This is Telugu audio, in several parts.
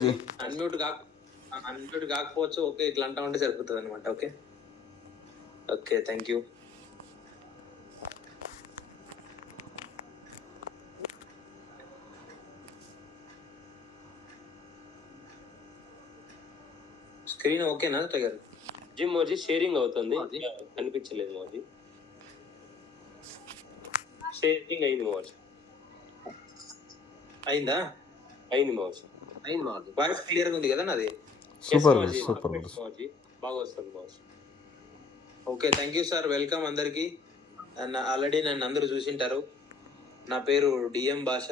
అన్మ్యూట్ కాక అన్మ్యూట్ కాకపోవచ్చు. ఓకే, ఇట్లా అంటా ఉంటే సరిపోతుంది అనమాట. Okay okay, thank you. Screen ఓకేనా టైగర్? జిమ్ మోజీ షేరింగ్ అవుతుంది, కనిపించలేదు మోజీ. షేరింగ్ అయింది మోజీ. అయిందా? అయింది మోజీ. వాయిస్ క్లియర్గా ఉంది కదా నాది? సూపర్ మోజీ బాగా వస్తుంది మోజీ. Okay, thank you sir. Welcome అందరికీ. ఆల్రెడీ నన్ను అందరూ చూసింటారు. నా పేరు డిఎం భాష.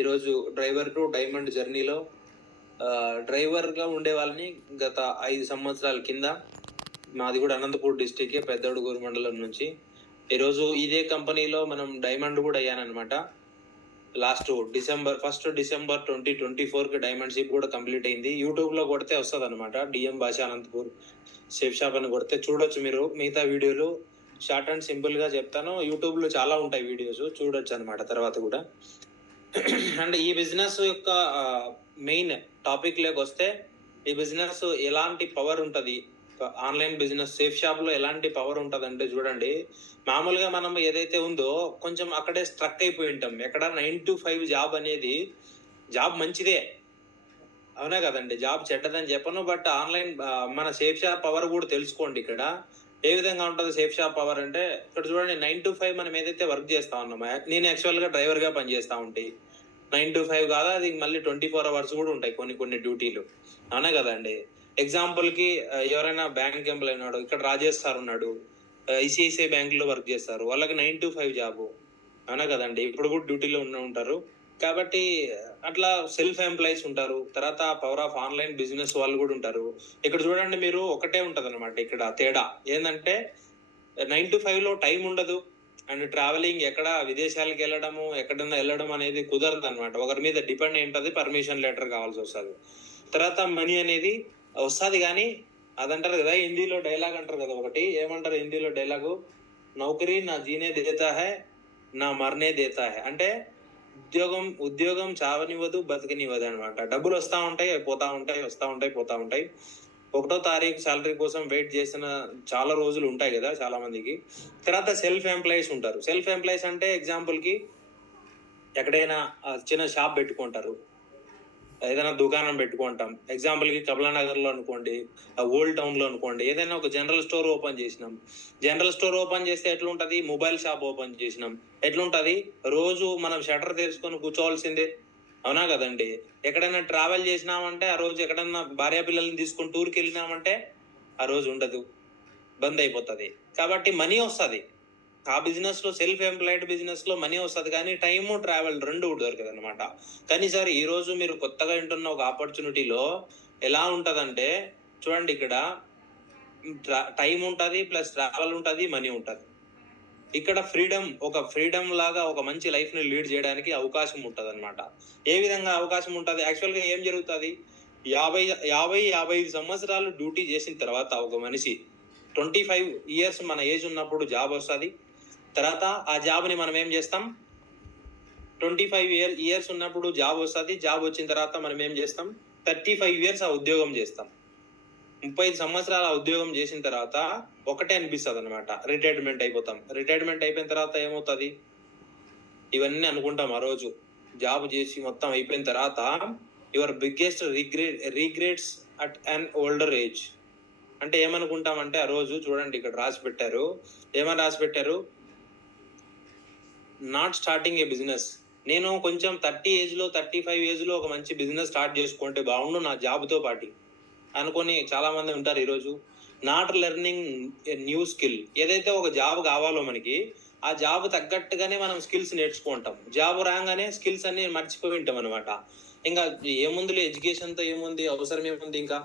ఈరోజు డ్రైవర్ టు డైమండ్ జర్నీలో డ్రైవర్గా ఉండే వాళ్ళని గత 5 సంవత్సరాల కింద, మాది కూడా అనంతపూర్ డిస్టిక్, పెద్దడుగూరు మండలం నుంచి. ఈరోజు ఇదే కంపెనీలో మనం డైమండ్ కూడా అయ్యానమాట. లాస్ట్ డిసెంబర్ 2024కి డైమండ్ షిప్ కూడా కంప్లీట్ అయింది. యూట్యూబ్లో కొడితే వస్తుంది అనమాట, డిఎం భాష అనంతపూర్ సేఫ్ షాప్ అని కొడితే చూడొచ్చు మీరు. మిగతా వీడియోలు షార్ట్ అండ్ సింపుల్గా చెప్తాను. యూట్యూబ్లో చాలా ఉంటాయి వీడియోస్, చూడొచ్చు అనమాట తర్వాత కూడా. అండ్ ఈ బిజినెస్ యొక్క మెయిన్ టాపిక్ లోకి వస్తే, ఈ బిజినెస్ ఎలాంటి పవర్ ఉంటుంది, ఆన్లైన్ బిజినెస్ సేఫ్ షాప్ లో ఎలాంటి పవర్ ఉంటుంది అంటే, చూడండి, మామూలుగా మనం ఏదైతే ఉందో కొంచెం అక్కడే స్ట్రక్ అయిపోయి ఉంటాం. ఎక్కడ 9 to 5 జాబ్ అనేది జాబ్ మంచిదే, అవునా కదండి? జాబ్ చెడ్డదని చెప్పను, బట్ ఆన్లైన్ మన సేఫ్ షాప్ పవర్ కూడా తెలుసుకోండి. ఇక్కడ ఏ విధంగా ఉంటుంది సేఫ్ షాప్ పవర్ అంటే, ఇక్కడ చూడండి, 9 to 5 మనం ఏదైతే వర్క్ చేస్తా ఉన్నామో, నేను యాక్చువల్గా డ్రైవర్గా పనిచేస్తూ ఉంటాయి. 9 to 5 కాదా, అది మళ్ళీ 24 hours కూడా ఉంటాయి కొన్ని డ్యూటీలు, అవునా కదండి? ఎగ్జాంపుల్కి ఎవరైనా బ్యాంక్ ఎంప్లాయ్ ఉన్నాడు, ఇక్కడ రాజేష్ సార్ ఉన్నాడు, ఐసిఐసిఐ బ్యాంకులో వర్క్ చేస్తారు, వాళ్ళకి 9 to 5 జాబు, అవునా కదండి? ఇప్పుడు కూడా డ్యూటీలో ఉంటారు. కాబట్టి అట్లా సెల్ఫ్ ఎంప్లాయీస్ ఉంటారు. తర్వాత పవర్ ఆఫ్ ఆన్లైన్ బిజినెస్ వాళ్ళు కూడా ఉంటారు. ఇక్కడ చూడండి, మీరు ఒకటే ఉంటది అనమాట ఇక్కడ తేడా ఏంటంటే, 9 to 5లో టైం ఉండదు. అండ్ ట్రావెలింగ్, ఎక్కడ విదేశాలకు వెళ్ళడము, ఎక్కడన్నా వెళ్ళడం అనేది కుదరదు అనమాట. ఒకరి మీద డిపెండ్ అయి ఉంటుంది, పర్మిషన్ లెటర్ కావాల్సి వస్తుంది. తర్వాత మనీ అనేది వస్తుంది, కానీ అదంటారు కదా హిందీలో డైలాగ్ అంటారు కదా ఒకటి, ఏమంటారు హిందీలో డైలాగు, నౌకరీ నా జీనే దేతా హై నా మర్నే దేతా హై. అంటే ఉద్యోగం చావనివ్వదు, బతకనివ్వదు అనమాట. డబ్బులు వస్తూ ఉంటాయి, పోతా ఉంటాయి, వస్తూ ఉంటాయి, పోతా ఉంటాయి. 1వ తారీఖు శాలరీ కోసం వెయిట్ చేసిన చాలా రోజులు ఉంటాయి కదా చాలా మందికి. తర్వాత సెల్ఫ్ ఎంప్లాయీస్ ఉంటారు. సెల్ఫ్ ఎంప్లాయీస్ అంటే ఎగ్జాంపుల్కి ఎక్కడైనా చిన్న షాప్ పెట్టుకుంటారు, ఏదైనా దుకాణం పెట్టుకుంటాం. ఎగ్జాంపుల్కి కమలానగర్లో అనుకోండి, ఓల్డ్ టౌన్లో అనుకోండి, ఏదైనా ఒక జనరల్ స్టోర్ ఓపెన్ చేసినాం. జనరల్ స్టోర్ ఓపెన్ చేస్తే ఎట్లుంటుంది, మొబైల్ షాప్ ఓపెన్ చేసినాం ఎట్లుంటుంది, రోజు మనం షట్టర్ తెరుచుకొని కూర్చోవాల్సిందే, అవునా కదండి? ఎక్కడైనా ట్రావెల్ చేసినామంటే, ఆ రోజు ఎక్కడన్నా భార్య పిల్లల్ని తీసుకొని టూర్కి వెళ్ళినామంటే ఆ రోజు ఉండదు, బంద్ అయిపోతుంది. కాబట్టి మనీ వస్తుంది ఆ బిజినెస్ లో, సెల్ఫ్ ఎంప్లాయిడ్ బిజినెస్ లో మనీ వస్తుంది, కానీ టైము ట్రావెల్ రెండు దొరకదు అనమాట. కానీ సార్, ఈ రోజు మీరు కొత్తగా వింటున్న ఒక ఆపర్చునిటీలో ఎలా ఉంటదంటే, చూడండి, ఇక్కడ టైం ఉంటుంది, ప్లస్ ట్రావెల్ ఉంటుంది, మనీ ఉంటుంది. ఇక్కడ ఫ్రీడమ్ లాగా ఒక మంచి లైఫ్ ని లీడ్ చేయడానికి అవకాశం ఉంటుంది అనమాట. ఏ విధంగా అవకాశం ఉంటుంది? యాక్చువల్గా ఏం జరుగుతుంది, 55 సంవత్సరాలు డ్యూటీ చేసిన తర్వాత ఒక మనిషి 25 years మన ఏజ్ ఉన్నప్పుడు జాబ్ వస్తుంది. తర్వాత ఆ జాబ్ని మనం ఏం చేస్తాం, 25 years ఉన్నప్పుడు జాబ్ వస్తుంది. జాబ్ వచ్చిన తర్వాత మనం ఏం చేస్తాం, 35 years ఆ ఉద్యోగం చేస్తాం. 35 సంవత్సరాల ఉద్యోగం చేసిన తర్వాత ఒకటే అనిపిస్తుంది అనమాట, రిటైర్మెంట్ అయిపోతాం. రిటైర్మెంట్ అయిపోయిన తర్వాత ఏమవుతుంది, ఇవన్నీ అనుకుంటాం. ఆ రోజు జాబ్ చేసి మొత్తం అయిపోయిన తర్వాత your biggest regrets at an older age అంటే ఏమనుకుంటామంటే, ఆ రోజు చూడండి, ఇక్కడ ఏమని రాసి పెట్టారు, నాట్ స్టార్టింగ్ ఏ బిజినెస్. నేను కొంచెం 30 ఏజ్లో 35 ఏజ్లో ఒక మంచి బిజినెస్ స్టార్ట్ చేసుకుంటే బాగుండు నా జాబ్తో పాటు అనుకొని చాలా మంది ఉంటారు. ఈరోజు not learning a new skill. ఏదైతే ఒక జాబ్ కావాలో మనకి, ఆ జాబ్ తగ్గట్టుగానే మనం స్కిల్స్ నేర్చుకుంటాం. జాబ్ రాగానే స్కిల్స్ అన్ని మర్చిపోయి ఉంటాం అనమాట. ఇంకా ఏముందిలే, ఎడ్యుకేషన్తో ఏముంది, అవసరం ఏముంది, ఇంకా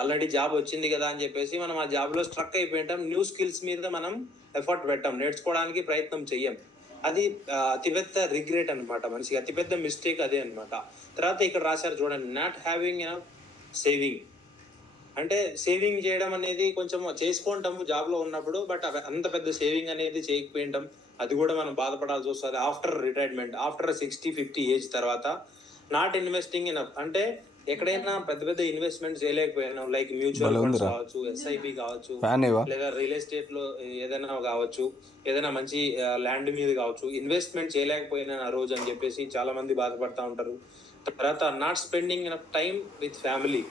ఆల్రెడీ జాబ్ వచ్చింది కదా అని చెప్పేసి మనం ఆ జాబ్లో స్ట్రక్ అయిపోయింటాం. న్యూ స్కిల్స్ మీద మనం ఎఫర్ట్ పెట్టాం, నేర్చుకోవడానికి ప్రయత్నం చెయ్యం. అది అతిపెద్ద రిగ్రెట్ అనమాట, మనిషికి అతిపెద్ద మిస్టేక్ అదే అనమాట. తర్వాత ఇక్కడ రాశారు చూడండి, నాట్ హ్యావింగ్ సేవింగ్. అంటే సేవింగ్ చేయడం అనేది కొంచెం చేసుకుంటాము జాబ్లో ఉన్నప్పుడు, బట్ అంత పెద్ద సేవింగ్ అనేది చేయకపోయింటాం. అది కూడా మనం బాధపడాల్సి వస్తుంది ఆఫ్టర్ రిటైర్మెంట్, ఆఫ్టర్ 60-50 ఏజ్ తర్వాత. నాట్ ఇన్వెస్టింగ్ ఇన్ అంటే ఎక్కడైనా పెద్ద పెద్ద ఇన్వెస్ట్మెంట్ చేయలేకపోయాను, లైక్ మ్యూచువల్ భలే ఫండ్స్ ఉందిరా. కావచ్చు, ఎస్ఐపి కావచ్చు, ఫ్యాన్ ఇవా లేదా రియల్ ఎస్టేట్ లో ఏదైనా కావచ్చు, ఏదైనా మంచి ల్యాండ్ మీద కావచ్చు, ఇన్వెస్ట్మెంట్ చేయలేకపోయినా ఆ రోజు అని చెప్పేసి చాలా మంది బాధపడతా ఉంటారు. తర్వాత not spending time with family,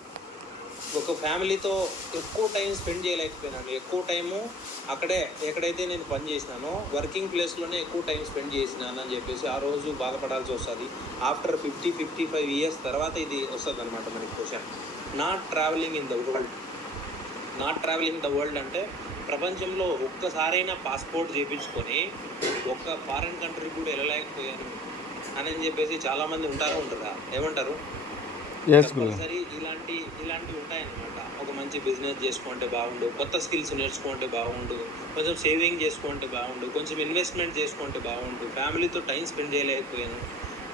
ఒక ఫ్యామిలీతో ఎక్కువ టైం స్పెండ్ చేయలేకపోయినాను. ఎక్కువ టైము అక్కడే ఎక్కడైతే నేను పని చేసినానో వర్కింగ్ ప్లేస్లోనే ఎక్కువ టైం స్పెండ్ చేసినాను అని చెప్పేసి ఆ రోజు బాధపడాల్సి వస్తుంది. ఆఫ్టర్ 55 ఇయర్స్ తర్వాత ఇది వస్తుంది అనమాట మనకి question. Not travelling in the world. Not travelling the world అంటే ప్రపంచంలో ఒక్కసారైనా పాస్పోర్ట్ చేయించుకొని ఒక్క ఫారిన్ కంట్రీ కూడా వెళ్ళలేకపోయాను అని చెప్పేసి చాలామంది ఉంటారా, ఏమంటారు? కంపల్సరీ ఇలాంటివి ఉంటాయన్నమాట. ఒక మంచి బిజినెస్ చేసుకుంటే బాగుండు, కొత్త స్కిల్స్ నేర్చుకుంటే బాగుండు, కొంచెం సేవింగ్ చేసుకుంటే బాగుండు, కొంచెం ఇన్వెస్ట్మెంట్ చేసుకుంటే బాగుండు, ఫ్యామిలీతో టైం స్పెండ్ చేయలేకపోయాను,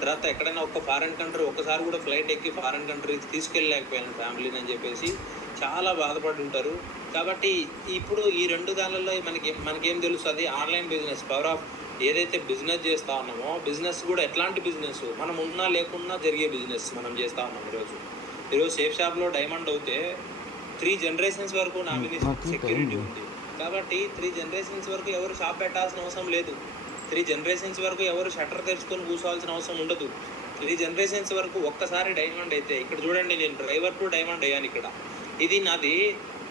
తర్వాత ఎక్కడైనా ఒక ఫారిన్ కంట్రీ ఒక్కసారి కూడా ఫ్లైట్ ఎక్కి ఫారిన్ కంట్రీ తీసుకెళ్ళలేకపోయాను ఫ్యామిలీని అని చెప్పేసి చాలా బాధపడి ఉంటారు. కాబట్టి ఇప్పుడు ఈ రెండు దానిలో మనకేం తెలుస్తుంది? ఆన్లైన్ బిజినెస్ పవర్ ఆఫ్ ఏదైతే బిజినెస్ చేస్తూ ఉన్నామో, బిజినెస్ కూడా ఎట్లాంటి బిజినెస్, మనం ఉన్నా లేకున్నా జరిగే బిజినెస్ మనం చేస్తూ ఉన్నాం. ఈరోజు సేఫ్ షాప్లో డైమండ్ అవుతే 3 generations వరకు నామినీ సెక్యూరిటీ ఉంది. కాబట్టి 3 generations వరకు ఎవరు షాప్ పెట్టాల్సిన అవసరం లేదు. 3 generations వరకు ఎవరు షట్టర్ తెరుచుకొని కూర్చోవాల్సిన అవసరం ఉండదు. 3 generations వరకు ఒక్కసారి డైమండ్ అయితే, ఇక్కడ చూడండి నేను డ్రైవర్ టు డైమండ్ అయ్యాను ఇక్కడ. ఇది నాది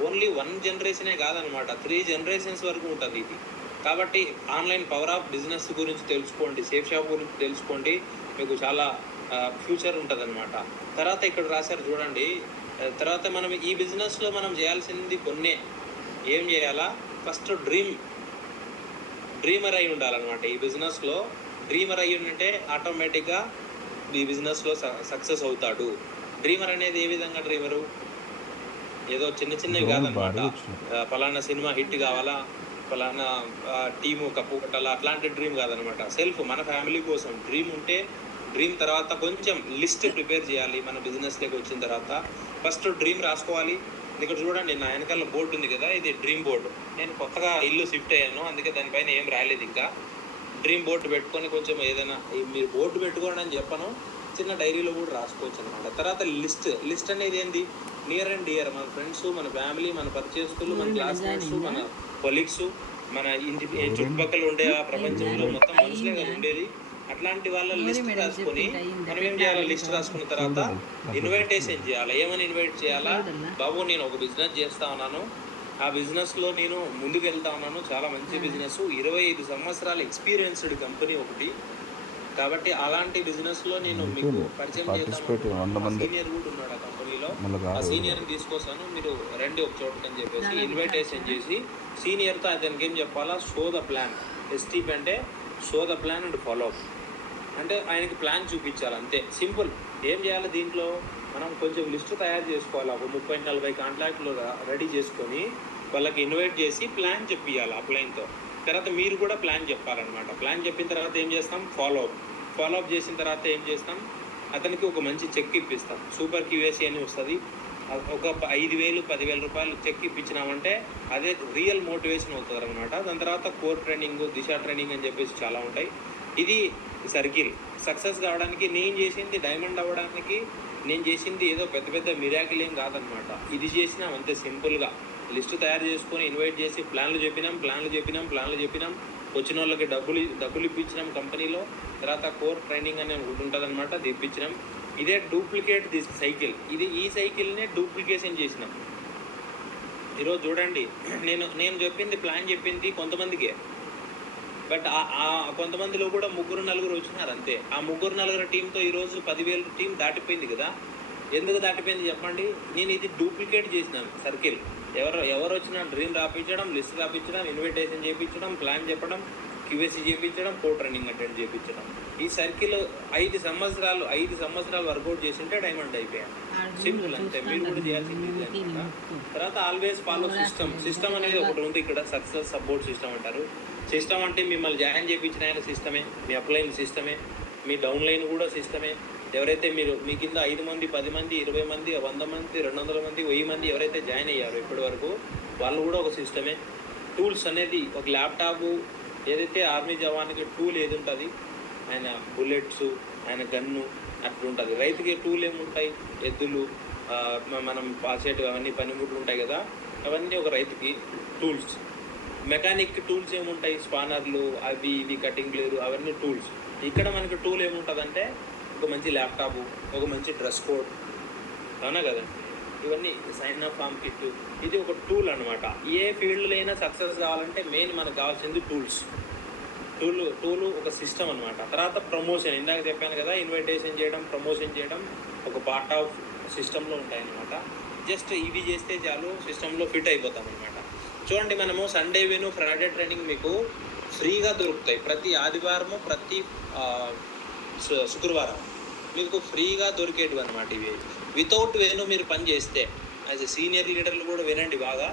ఓన్లీ 1 generation కాదనమాట, 3 generations వరకు ఉంటుంది ఇది. కాబట్టి ఆన్లైన్ పవర్ ఆఫ్ బిజినెస్ గురించి తెలుసుకోండి, సేఫ్ షాప్ గురించి తెలుసుకోండి, మీకు చాలా ఫ్యూచర్ ఉంటుంది అనమాట. తర్వాత ఇక్కడ రాశారు చూడండి, తర్వాత మనం ఈ బిజినెస్లో మనం చేయాల్సింది కొన్నే. ఏం చేయాలా? ఫస్ట్ డ్రీమర్ అయి ఉండాలన్నమాట. ఈ బిజినెస్లో డ్రీమర్ అయి ఉంటే ఆటోమేటిక్గా ఈ బిజినెస్లో సక్సెస్ అవుతాడు. డ్రీమర్ అనేది ఏ విధంగా డ్రీమరు? ఏదో చిన్నవి కాదనమాట, ఫలానా సినిమా హిట్ కావాలా, ఫలానా టీము కప్పు కొట్టాలా, అట్లాంటి డ్రీమ్ కాదనమాట. సెల్ఫ్ మన ఫ్యామిలీ కోసం డ్రీమ్ ఉంటే, డ్రీమ్ తర్వాత కొంచెం లిస్ట్ ప్రిపేర్ చేయాలి. మన బిజినెస్లోకి వచ్చిన తర్వాత ఫస్ట్ డ్రీమ్ రాసుకోవాలి. ఇక్కడ చూడండి నా వెనకాల బోర్డు ఉంది కదా, ఇది డ్రీమ్ బోర్డు. నేను కొత్తగా ఇల్లు షిఫ్ట్ అయ్యాను, అందుకే దానిపైన ఏం రాయలేదు ఇంకా. డ్రీమ్ బోర్డు పెట్టుకొని కొంచెం ఏదైనా మీరు బోర్డు పెట్టుకోండి అని చెప్పను, చిన్న డైరీలో కూడా రాసుకోవచ్చు అనమాట. తర్వాత లిస్ట్ అనేది ఏంది? నియర్ అండ్ డియర్, మన ఫ్రెండ్స్, మన ఫ్యామిలీ, మన పరిచయస్తులు, మన క్లాస్మేట్స్, మన కొలీగ్స్, మన ఇంటి చుట్టుపక్కల ఉండే ఆ ప్రపంచంలో మొత్తం మనుషులే కదా ఉండేది. అట్లాంటి వాళ్ళ లిస్ట్ రాసుకొని మనం ఏం చేయాలి? లిస్ట్ రాసుకున్న తర్వాత ఇన్వైటేషన్ చేయాలి. ఏమని ఇన్వైట్ చేయాలా? బాబు నేను ఒక బిజినెస్ చేస్తా ఉన్నాను, ఆ బిజినెస్లో నేను ముందుకు వెళ్తా ఉన్నాను, చాలా మంచి బిజినెస్, 25 సంవత్సరాల ఎక్స్పీరియన్స్డ్ కంపెనీ ఒకటి. కాబట్టి అలాంటి బిజినెస్లో నేను మీకు పరిచయం చేస్తాను. సీనియర్ కూడా ఉన్నాడు ఆ కంపెనీలో, ఆ సీనియర్ని తీసుకొస్తాను, మీరు రండి ఒక చోటుకి అని చెప్పేసి ఇన్విటేషన్ చేసి సీనియర్తో అతనికి ఏం చెప్పాలా? Show the plan. ఎస్టీపీ అంటే show the plan and follow up, అంటే ఆయనకి ప్లాన్ చూపించాలి అంతే, సింపుల్. ఏం చేయాలి? దీంట్లో మనం కొంచెం లిస్ట్ తయారు చేసుకోవాలి. ఒక 30-40 కాంట్రాక్ట్లు రెడీ చేసుకొని వాళ్ళకి ఇన్వైట్ చేసి ప్లాన్ చెప్పియాలి ఆ ప్లాన్తో. తర్వాత మీరు కూడా ప్లాన్ చెప్పాలన్నమాట. ప్లాన్ చెప్పిన తర్వాత ఏం చేస్తాం? ఫాలో అప్ చేసిన తర్వాత ఏం చేస్తాం? అతనికి ఒక మంచి చెక్ ఇప్పిస్తాం. సూపర్ క్యూఎస్సీ అని వస్తుంది. ఒక 5,000-10,000 రూపాయలు చెక్ ఇప్పించినామంటే అదే రియల్ మోటివేషన్ అవుతుంది అనమాట. దాని తర్వాత కోర్ ట్రైనింగ్, దిశ ట్రైనింగ్ అని చెప్పేసి చాలా ఉంటాయి. ఇది సర్కిల్. సక్సెస్ కావడానికి నేను చేసింది, డైమండ్ అవ్వడానికి నేను చేసింది ఏదో పెద్ద మిరాకిల్ ఏం కాదనమాట. ఇది చేసినాం అంతే సింపుల్గా. లిస్ట్ తయారు చేసుకొని ఇన్వైట్ చేసి ప్లాన్లు చెప్పినాం, వచ్చిన వాళ్ళకి డబ్బులు ఇప్పించినాం కంపెనీలో. తర్వాత కోర్ ట్రైనింగ్ అనే ఒకటి ఉంటుంది అనమాట, అది ఇప్పించినాం. ఇదే డూప్లికేట్ దిస్ సైకిల్. ఈ సైకిల్నే డూప్లికేషన్ చేసినాం. ఈరోజు చూడండి, నేను చెప్పింది, ప్లాన్ చెప్పింది కొంతమందికే, బట్ ఆ కొంతమందిలో కూడా 3-4 వచ్చినారు అంతే. ఆ 3-4 టీంతో ఈరోజు 10,000 టీం దాటిపోయింది కదా. ఎందుకు దాటిపోయింది చెప్పండి? నేను ఇది డూప్లికేట్ చేసినాను సర్కిల్. ఎవరు వచ్చినా డ్రీమ్ రాపించడం, లిస్ట్ రాపించడం, ఇన్విటేషన్ చేయించడం, ప్లాన్ చెప్పడం, క్యూఎస్సీ చేయించడం, కోర్ ట్రైనింగ్ అటెండ్ చేయించడం. ఈ సర్కిల్ 5 సంవత్సరాలు వర్కౌట్ చేసింటే డైమండ్ అయిపోయాను. సింపుల్ అంతే. మీరు కూడా చేయాల్సింది అనమాట. తర్వాత ఆల్వేస్ ఫాలో సిస్టమ్ అనేది ఒకటి ఉంది ఇక్కడ. సక్సెస్ సపోర్ట్ సిస్టమ్ అంటారు. సిస్టమ్ అంటే మిమ్మల్ని జాయిన్ చేయించిన ఆయన సిస్టమే, మీ అప్లైన్ సిస్టమే, మీ డౌన్ లైన్ కూడా సిస్టమే. ఎవరైతే మీ కింద 5 మంది, 10 మంది, 20 మంది, 100 మంది, 200 మంది, 1000 మంది ఎవరైతే జాయిన్ అయ్యారో ఇప్పటి వరకు, వాళ్ళు కూడా ఒక సిస్టమే. టూల్స్ అనేది ఒక ల్యాప్టాప్, ఏదైతే ఆర్మీ జవాన్కి టూల్ ఏది ఉంటుంది, ఆయన బుల్లెట్స్, ఆయన గన్ను, అట్లుంటుంది. రైతుకి టూల్ ఏముంటాయి, ఎద్దులు, మనం పాసేట్ అవన్నీ పనిముట్లు ఉంటాయి కదా, అవన్నీ ఒక రైతుకి టూల్స్. మెకానిక్ టూల్స్ ఏముంటాయి, స్పానర్లు, అవి ఇవి కటింగ్ ప్లేరు, అవన్నీ టూల్స్. ఇక్కడ మనకి టూల్ ఏముంటుందంటే ఒక మంచి ల్యాప్టాప్, ఒక మంచి డ్రెస్ కోడ్, అవునా కదండి, ఇవన్నీ సైన్ ఆఫ్ ఫామ్ కిట్, ఇది ఒక టూల్ అనమాట. ఏ ఫీల్డ్లో అయినా సక్సెస్ కావాలంటే మెయిన్ మనకు కావాల్సింది టూల్స్. టూల్ ఒక సిస్టమ్ అనమాట. తర్వాత ప్రమోషన్, ఇందాక చెప్పాను కదా, ఇన్విటేషన్ చేయడం, ప్రమోషన్ చేయడం ఒక పార్ట్ ఆఫ్ సిస్టంలో ఉంటాయన్నమాట. జస్ట్ ఇవి చేస్తే చాలు, సిస్టంలో ఫిట్ అయిపోతాం అనమాట. చూడండి, మనము సండే వెను, ఫ్రైడే ట్రైనింగ్ మీకు ఫ్రీగా దొరుకుతాయి. ప్రతి ఆదివారము, ప్రతి శుక్రవారం మీకు ఫ్రీగా దొరికేటివి అనమాట ఇవి. వితౌట్ వెను మీరు పని చేస్తే, యాజ్ ఎ సీనియర్ లీడర్లు కూడా వినండి బాగా,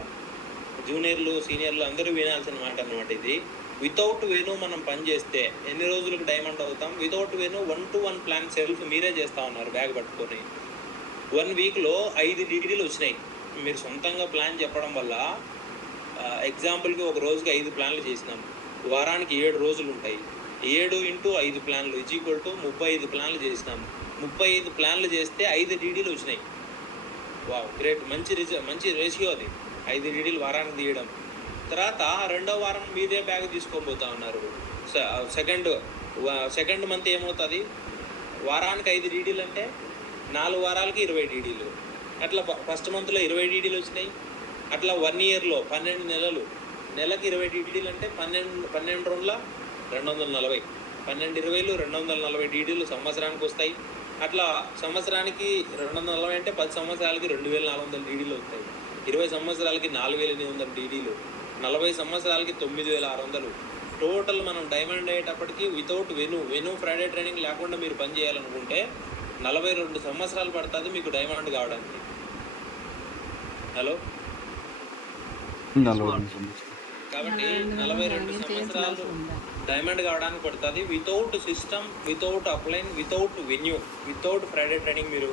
జూనియర్లు సీనియర్లు అందరూ వినాల్సిన మాట అనమాట ఇది. వితౌట్ వెను మనం పని చేస్తే ఎన్ని రోజులకు డైమండ్ అవుతాం? వితౌట్ వెను 1-to-1 ప్లాన్ సెల్ఫ్ మీరే చేస్తూ ఉన్నారు బ్యాగ్ పట్టుకొని. 1 వీక్లో 5 డిగ్రీలు వచ్చినాయి. మీరు సొంతంగా ప్లాన్ చెప్పడం వల్ల, ఎగ్జాంపుల్కి ఒక రోజుకి 5 ప్లాన్లు చేసినాం, వారానికి 7 రోజులు ఉంటాయి. 7 × 5 ప్లాన్లు = 35 ప్లాన్లు చేసినాం. 35 ప్లాన్లు చేస్తే 5 డీడీలు వచ్చినాయి. వావ్, గ్రేట్, మంచి రేషియో అది, 5 డీడీలు వారానికి తీయడం. తర్వాత రెండో వారం మీదే బ్యాగ్ తీసుకొని పోతా ఉన్నారు. సెకండ్ మంత్ ఏమవుతుంది, వారానికి 5 డీడీలు అంటే 4 వారాలకి 20 డీడీలు. అట్లా ఫస్ట్ మంత్లో 20 డీడీలు వచ్చినాయి. అట్లా 1 ఇయర్లో 12 నెలలు, నెలకి 20 డీడీలు అంటే 12 రోజుల 240, 12-20 240 డీడీలు సంవత్సరానికి వస్తాయి. అట్లా సంవత్సరానికి 240 అంటే 10 సంవత్సరాలకి 2400 డీడీలు వస్తాయి. 20 సంవత్సరాలకి 4800 డీడీలు, 40 సంవత్సరాలకి 9600. టోటల్ మనం డైమండ్ అయ్యేటప్పటికి వితౌట్ వెను ఫ్రైడే ట్రైనింగ్ లేకుండా మీరు పని చేయాలనుకుంటే 42 సంవత్సరాలు పడుతుంది మీకు డైమండ్ కావడానికి. హలో, కాబట్టి 42 సంవత్సరాలు డైమండ్ కావడానికి పడుతుంది. Without system, without upline, without venue, without Friday training మీరు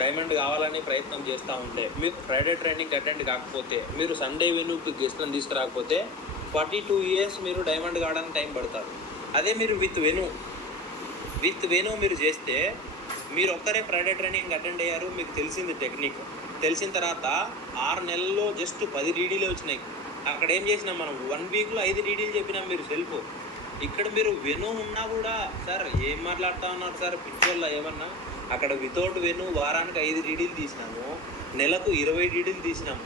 డైమండ్ కావాలని ప్రయత్నం చేస్తూ ఉంటే, మీరు ఫ్రైడే ట్రైనింగ్ అటెండ్ కాకపోతే, మీరు సండే వెన్యూకి గెస్ట్లను తీసుకురాకపోతే 42 ఇయర్స్ మీరు డైమండ్ కావడానికి టైం పడుతుంది. అదే మీరు విత్ వెను మీరు చేస్తే, మీరు ఒక్కరే ఫ్రైడే ట్రైనింగ్ అటెండ్ అయ్యారు, మీకు తెలిసింది టెక్నిక్. తెలిసిన తర్వాత 6 నెలల్లో జస్ట్ 10 డీడీలు వచ్చినాయి. అక్కడ ఏం చేసినాం మనం, 1 వీక్లో 5 డీడీలు చెప్పినాం మీరు సెల్ఫ్. ఇక్కడ మీరు వెను ఉన్నా కూడా, సార్ ఏం మాట్లాడుతూ ఉన్నారు సార్ పిచ్చోళ్ళ ఏమన్నా, అక్కడ వితౌట్ వెను వారానికి 5 డీడీలు తీసినాము, నెలకు 20 డీడీలు తీసినాము.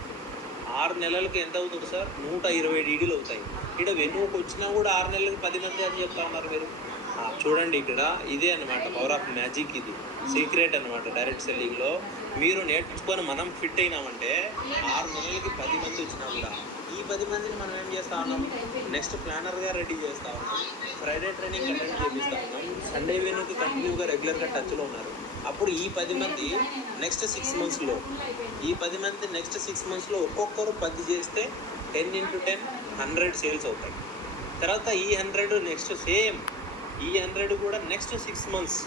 6 నెలలకి ఎంత అవుతుంది సార్? 120 డీడీలు అవుతాయి. ఇక్కడ వెనుకి వచ్చినా కూడా 6 నెలలకి 10 మంది అని చెప్తా ఉన్నారు మీరు. చూడండి, ఇక్కడ ఇదే అనమాట పవర్ ఆఫ్ మ్యాజిక్, ఇది సీక్రెట్ అనమాట. డైరెక్ట్ సెల్లింగ్లో మీరు నేర్చుకొని మనం ఫిట్ అయినామంటే 6 నెలలకి 10 మంది వచ్చినా కూడా, ఈ 10 మందిని మనం ఏం చేస్తా ఉన్నాం, నెక్స్ట్ ప్లానర్గా రెడీ చేస్తూ ఉన్నాం, ఫ్రైడే ట్రైనింగ్ అటెండ్ చేపిస్తూ ఉన్నాం, సండే వెనుక కంటిన్యూగా రెగ్యులర్గా టచ్లో ఉన్నారు. అప్పుడు ఈ 10 మంది నెక్స్ట్ 6 మంత్స్లో, ఈ 10 మంది నెక్స్ట్ 6 మంత్స్లో ఒక్కొక్కరు 10 చేస్తే 10 × 10 100 సేల్స్ అవుతాయి. తర్వాత ఈ 100 నెక్స్ట్ సేమ్, ఈ 100 కూడా next 6 months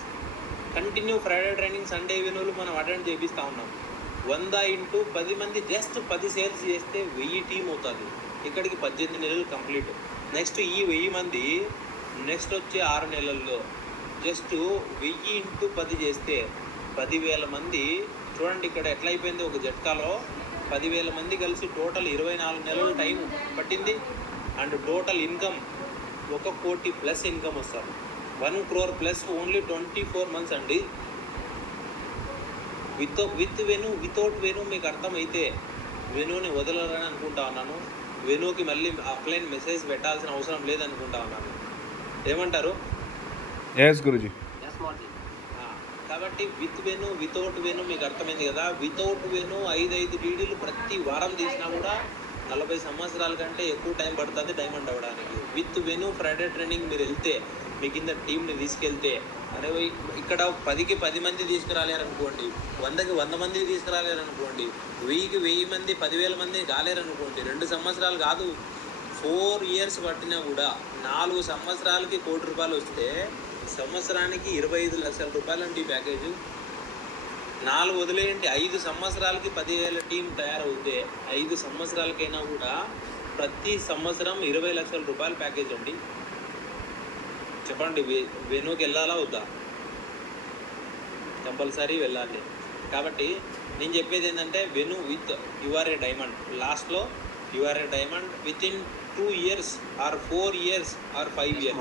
continue Friday training, Sunday వెనులు మనం అటెండ్ చేపిస్తూ ఉన్నాం. 100 × 10 మంది జస్ట్ 10 సేల్స్ చేస్తే 1000 టీం అవుతుంది. ఇక్కడికి 18 నెలలు కంప్లీట్. నెక్స్ట్ ఈ 1000 మంది నెక్స్ట్ వచ్చే 6 నెలల్లో జస్ట్ 1000 × 10 చేస్తే 10,000 మంది. చూడండి ఇక్కడ ఎట్లా అయిపోయింది, ఒక జట్కాలో 10,000 మంది కలిసి టోటల్ 24 నెలలు టైం పట్టింది. అండ్ టోటల్ ఇన్కమ్ 1 కోటి ప్లస్ ఇన్కమ్ వస్తారు. 1 crore ప్లస్ ఓన్లీ 24 మంత్స్ అండి. విత్ వెను, వితౌట్ వెను మీకు అర్థమైతే వెనుని వదలరని అనుకుంటా ఉన్నాను. వెనుకి మళ్ళీ అప్లైన్ మెసేజ్ పెట్టాల్సిన అవసరం లేదనుకుంటా ఉన్నాను. ఏమంటారు? గురుజీ. కాబట్టి విత్ వెను, వితౌట్ వెను మీకు అర్థమైంది కదా. వితౌట్ వెను 5 డీడీలు ప్రతి వారం తీసినా కూడా 40 సంవత్సరాల కంటే ఎక్కువ టైం పడుతుంది డైమండ్ అవ్వడానికి. విత్ వెను ఫ్రైడే ట్రైనింగ్ మీరు వెళ్తే, మీ కింద టీంని తీసుకెళ్తే, అరే ఇక్కడ 10కి 10 మంది తీసుకురాలేరనుకోండి, 100కి 100 మంది తీసుకురాలేరనుకోండి, 1000కి 1000 మంది, 10,000 మంది కాలేరనుకోండి, 2 సంవత్సరాలు కాదు 4 ఇయర్స్ పట్టినా కూడా 4 సంవత్సరాలకి 1 కోటి రూపాయలు వస్తే సంవత్సరానికి 25 లక్షల రూపాయలు అండి ప్యాకేజు. 4 వదిలేయండి, 5 సంవత్సరాలకి 10,000 టీం తయారవుతే 5 సంవత్సరాలకైనా కూడా ప్రతి సంవత్సరం 20 లక్షల రూపాయల ప్యాకేజ్ అండి. చెప్పండి, వెనుకి వెళ్ళాలా వద్దా? కంపల్సరీ వెళ్ళాలి. కాబట్టి నేను చెప్పేది ఏంటంటే వెను విత్ యువర్ ఏ డైమండ్. లాస్ట్లో your a diamond with in 2 years or 4 years or 5 years,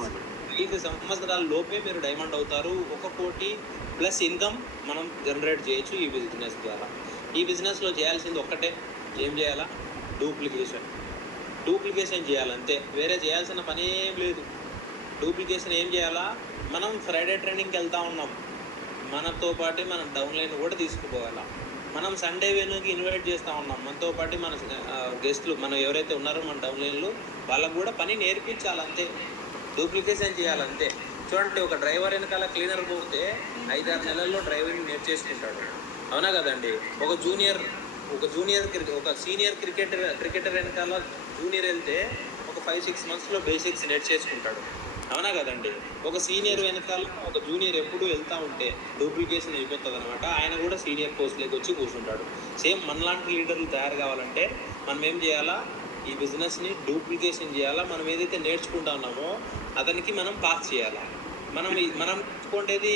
5 సంవత్సరాల లోపే మీరు డైమండ్ అవుతారు. 1 కోటి ప్లస్ ఇన్కమ్ మనం జనరేట్ చేయొచ్చు ఈ బిజినెస్ ద్వారా. ఈ బిజినెస్లో చేయాల్సింది ఒక్కటే, ఏం చేయాలా? డూప్లికేషన్ చేయాలంతే, వేరే చేయాల్సిన పని ఏం లేదు. డూప్లికేషన్ ఏం చేయాలా? మనం ఫ్రైడే ట్రైనింగ్కి వెళ్తూ ఉన్నాం, మనతో పాటు మన డౌన్లైన్ కూడా తీసుకుపోవాలా. మనం సండే వెన్యూకి ఇన్వైట్ చేస్తూ ఉన్నాం, మనతో పాటు మన గెస్ట్లు మనం ఎవరైతే ఉన్నారో మన డౌన్లైన్లు వాళ్ళకు కూడా పని నేర్పించాలంతే. డూప్లికేషన్ చేయాలంతే. చూడండి, ఒక డ్రైవర్ వెనకాల క్లీనర్ పోతే 5-6 నెలల్లో డ్రైవింగ్ నేర్చేసుకుంటాడు, అవునా కదండి? ఒక సీనియర్ క్రికెటర్ వెనకాల జూనియర్ వెళ్తే ఒక 5-6 monthsలో బేసిక్స్ నేర్చేసుకుంటాడు, అవునా కదండి? ఒక సీనియర్ వెనకాల ఒక జూనియర్ ఎప్పుడు వెళ్తూ ఉంటే డూప్లికేషన్ అయిపోతుంది అనమాట. ఆయన కూడా సీనియర్ పోస్ట్లోకి వచ్చి కూర్చుంటాడు. సేమ్ మనలాంటి లీడర్లు తయారు కావాలంటే మనం ఏం చేయాలా? ఈ బిజినెస్ని డూప్లికేషన్ చేయాలా. మనం ఏదైతే నేర్చుకుంటా ఉన్నామో అతనికి మనం పాస్ చేయాలా. మనం నేర్చుకునేది